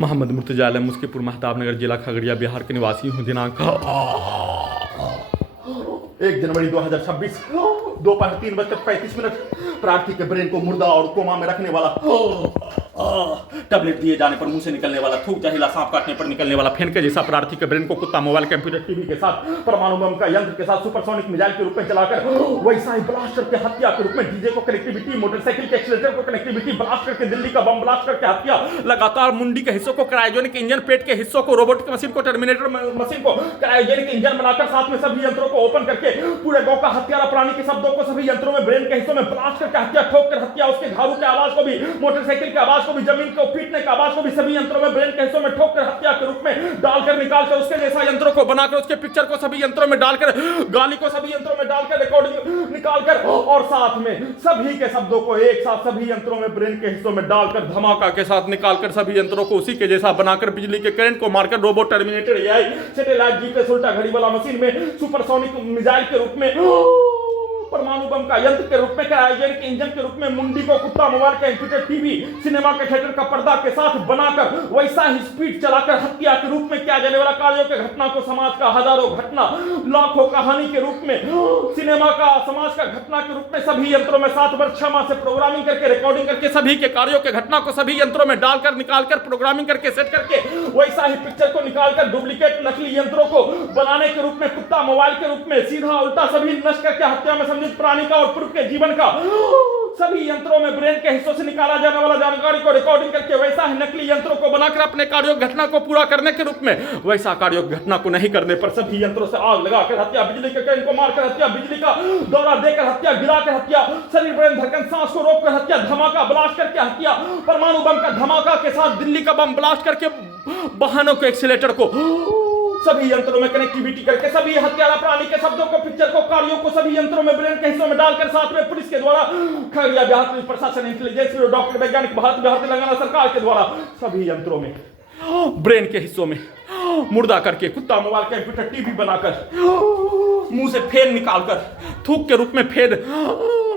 मोहम्मद मुर्तजा आलम मुस्कीपुर महताबनगर जिला खगड़िया बिहार के निवासी हूँ। दिनांक 1 जनवरी 2026 दोपहर 3:35 प्रार्थी के ब्रेन को मुर्दा और कोमा में रखने वाला टैबलेट दिए जाने पर मुंह से निकलने वाला थूक, जहरीला सांप काटने पर निकलने वाला फेन के जैसा प्रार्थी के ब्रेन को कुत्ता, मोबाइल, कंप्यूटर, टीवी के साथ परमाणु बम का यंत्र के साथ सुपरसोनिक मिसाइल के रूप में चलाकर वैसा ही ब्लास्ट करके हत्या के रूप में डीजे को कनेक्टिविटी, मोटरसाइकिल के एक्सीलरेटर को कनेक्टिविटी, ब्लास्ट करके दिल्ली का बम ब्लास्ट करके हत्या, लगातार मुंडी के हिस्सों को क्रायोजेनिक इंजन, पेट के हिस्सों को रोबोटिक मशीन को, टर्मिनेटर मशीन को क्रायोजेनिक इंजन बनाकर साथ में सभी यंत्रों को ओपन करके पूरे गांव का हत्यारा प्राणी के शब्दों को सभी यंत्रों में ब्रेन के हिस्सों में ब्लास्ट करके हत्या, ठोक कर हत्या, उसके घारू के आवाज को भी, मोटरसाइकिल के आवाज को भी, जमीन को पीटने के आवाज को भी सभी यंत्रों में ब्रेन के हिस्सों में ठोक कर हत्या के रूप में डालकर निकालकर उसके जैसा यंत्रों को बनाकर उसके पिक्चर को सभी यंत्रों में डालकर, गाली को सभी यंत्रों में डालकर, रिकॉर्डिंग निकालकर और साथ में सभी के शब्दों को एक साथ सभी यंत्रों में ब्रेन के हिस्सों में डालकर धमाका के साथ निकालकर सभी यंत्रों को उसी के जैसा बनाकर बिजली के करंट को मारकर robot, terminator, AI, satellite, GPS, उल्टा घड़ी वाला मशीन में, सुपरसोनिक मिसाइल के रूप में, परमाणु बम का यंत्र के रूप में, क्रायोजेनिक इंजन के रूप में, मुंडी को कुत्ता, मोबाइल, कंप्यूटर, टीवी, सिनेमा के थिएटर का पर्दा के साथ बनाकर वैसा ही स्पीड चलाकर हत्या के रूप में किया जाने वाला कार्यों के घटना को समाज का हजारों घटना, लाखों कहानी के रूप में, सिनेमा का, समाज का घटना के रूप में सभी यंत्रों में 7 वर्ष 6 माह से प्रोग्रामिंग करके, रिकॉर्डिंग करके सभी के कार्यों के घटना को सभी यंत्रों में डालकर, निकालकर, प्रोग्रामिंग करके, सेट करके वैसा ही पिक्चर को निकालकर डुप्लीकेट नकली यंत्रों को बनाने के रूप में, कुत्ता, मोबाइल के रूप में सीधा उल्टा सभी नष्ट करके हत्या में प्राणी का और पूर्व के जीवन का सभी यंत्रों में ब्रेन के हिस्सों से निकाला जाने वाला जानकारी को रिकॉर्डिंग करके वैसा ही नकली यंत्रों को बनाकर अपने कार्यों घटना को पूरा करने के रूप में, वैसा कार्यों घटना को नहीं करने पर सभी यंत्रों से आग लगाकर हत्या, बिजली के करंट को मारकर हत्या, बिजली का दौरा देकर हत्या, गिराकर हत्या, शरीर, ब्रेन, धड़कन, सांस को रोककर हत्या, धमाका ब्लास्ट करके हत्या, परमाणु बम का धमाका के साथ दिल्ली का बम ब्लास्ट करके वाहनों के एक्सीलेटर को सभी यंत्रों में कनेक्टिविटी करके सभी हत्यारा प्राणी के शब्दों को, पिक्चर को, कार्यों को सभी यंत्रों में ब्रेन के हिस्सों में डालकर साथ में पुलिस के द्वारा, खगड़िया बिहार पुलिस प्रशासन, इंटेलिजेंस ब्यूरो, डॉक्टर, वैज्ञानिक, भारत बिहार तेलंगाना सरकार के द्वारा सभी यंत्रों में ब्रेन के हिस्सों में मुर्दा करके कुत्ता, मोबाइल, कंप्यूटर, टीवी बनाकर मुंह से फेन निकालकर, थूक के रूप में फेन,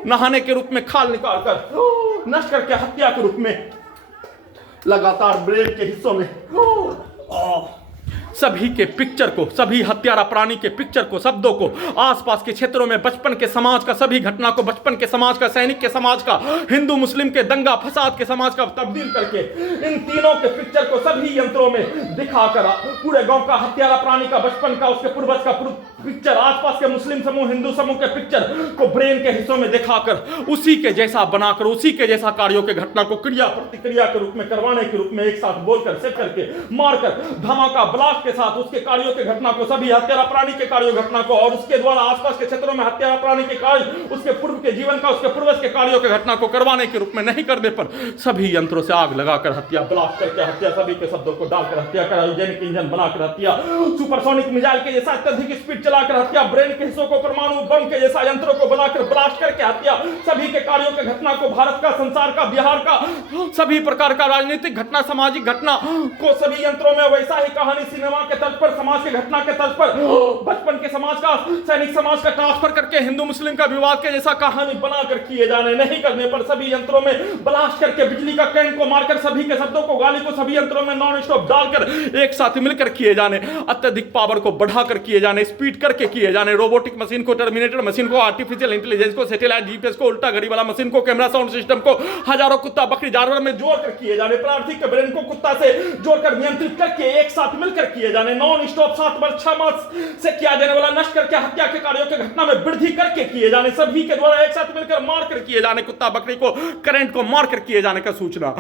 नहाने के रूप में खाल निकालकर नष्ट करके हत्या के रूप में लगातार ब्रेन के हिस्सों में सभी के पिक्चर को, सभी हत्यारा प्राणी के पिक्चर को, शब्दों को, आसपास के क्षेत्रों में बचपन के समाज का सभी घटना को, बचपन के समाज का, सैनिक के समाज का, हिंदू मुस्लिम के दंगा फसाद के समाज का तब्दील करके इन तीनों के पिक्चर को सभी यंत्रों में दिखाकर पूरे गांव का हत्यारा प्राणी का, बचपन का, उसके पूर्वज का पिक्चर, आसपास के मुस्लिम समूह, हिंदू समूह के पिक्चर को ब्रेन के हिस्सों में दिखाकर उसी के जैसा बनाकर, उसी के जैसा कार्यों के घटना को क्रिया प्रतिक्रिया के रूप में, करवाने के रूप में एक साथ बोलकर, सेट करके, मारकर, धमाका ब्लास्ट के साथ उसके कार्यों के घटना को, सभी हत्यारा प्राणी के कार्यों घटना को और उसके द्वारा आसपास के क्षेत्रों में हत्यारा प्राणी के कार्य, उसके पूर्व के जीवन का, उसके पूर्वज के कार्यों के घटना को करवाने के रूप में नहीं करने पर सभी यंत्रों से आग लगाकर हत्या, ब्लास्ट करके हत्या, सभी के शब्दों को डालकर हत्या, क्रायोजेनिक इंजन बनाकर हत्या, सुपरसोनिक मिसाइल के जैसा अत्यधिक स्पीड चलाकर हत्या, ब्रेन के हिस्सों को परमाणु बम के जैसा यंत्रों को बनाकर ब्लास्ट करके हत्या, सभी के कार्यों के घटना को, भारत का, संसार का, बिहार का, सभी प्रकार का राजनीतिक घटना, सामाजिक घटना को सभी यंत्रों में वैसा ही कहानी, सिनेमा के तर्ज पर, समाज की घटना के तर्ज पर, बचपन के समाज का, सैनिक समाज का ट्रांसफर करके हिंदू मुस्लिम का विवाद के जैसा कहानी बनाकर किए जाने, नहीं करने पर सभी यंत्रों में ब्लास्ट करके बिजली का करंट को मारकर सभी के शब्दों को, गाली को सभी यंत्रों में नॉन स्टॉप डालकर एक साथ मिलकर किए जाने, अत्यधिक पावर को बढ़ाकर किए जाने, स्पीड करके किए जाने, रोबोटिक मशीन को, टर्मिनेटर मशीन को, आर्टिफिशियल इंटेलिजेंस को, सैटेलाइट, जीपीएस को, उल्टा घड़ी वाला मशीन को, कैमरा, साउंड सिस्टम को, हजारों कुत्ता, बकरी, जानवर में जोड़कर किए जाने, प्रार्थी के ब्रेन को कुत्ता से जोड़कर नियंत्रित करके एक साथ मिलकर किए जाने, नॉन स्टॉप 7 वर्ष 6 माह से किया जाने वाला नष्ट करके हत्या के कार्यों के घटना में वृद्धि करके किए जाने, सभी के द्वारा एक साथ मिलकर मार कर किए जाने, कुत्ता, बकरी को, करंट को मार कर किए जाने का सूचना